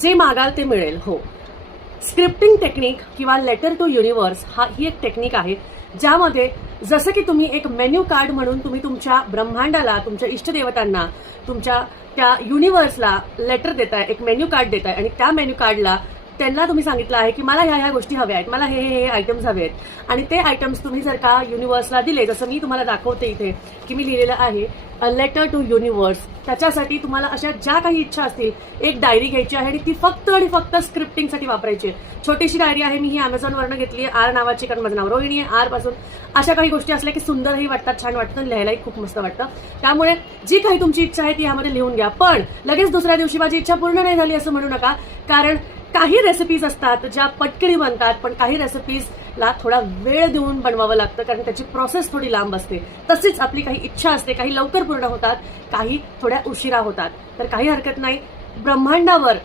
जे मागाल ते मिळेल. हो, स्क्रिप्टिंग टेक्निक किंवा लेटर टू युनिव्हर्स ही एक टेक्निक आहे, ज्यामध्ये जसं की तुम्ही एक मेन्यू कार्ड म्हणून तुम्ही तुमच्या ब्रह्मांडाला, तुमच्या इष्टदेवतांना, तुमच्या त्या युनिव्हर्सला लेटर देताय, एक मेन्यू कार्ड देताय आणि त्या मेन्यू कार्डला त्यांना तुम्ही सांगितलं आहे की मला ह्या गोष्टी हव्या आहेत, मला हे आयटम्स हवे आहेत आणि ते आयटम्स तुम्ही जर का युनिव्हर्सला दिले, जसं मी तुम्हाला दाखवते इथे की मी लिहिलेलं आहे अ लेटर टू युनिव्हर्स, त्याच्यासाठी तुम्हाला अशा ज्या काही इच्छा असतील एक डायरी घ्यायची आहे आणि ती फक्त आणि फक्त स्क्रिप्टिंगसाठी वापरायची आहे. छोटीशी डायरी आहे, मी ही अमेझॉनवरनं घेतली आहे, आर नावाची, कारण माझं नाव रोहिणी आहे, आर पासून अशा काही गोष्टी असल्या की सुंदरही वाटतात, छान वाटतं, लिहायलाही खूप मस्त वाटतं. त्यामुळे जी काही तुमची इच्छा आहे ती ह्यामध्ये लिहून घ्या, पण लगेच दुसऱ्या दिवशी माझी इच्छा पूर्ण नाही झाली असं म्हणू नका, कारण काही रेसिपीज असतात ज्या पटकन बनतात, पण काही रेसिपीजला थोडा वेळ देऊन बनवावं लागतं, कारण त्याची प्रोसेस थोडी लांब असते. तशीच आपली काही इच्छा असते, काही लवकर पूर्ण होतात, काही थोड्या उशिरा होतात. तर काही हरकत नाही, ब्रह्मांडावर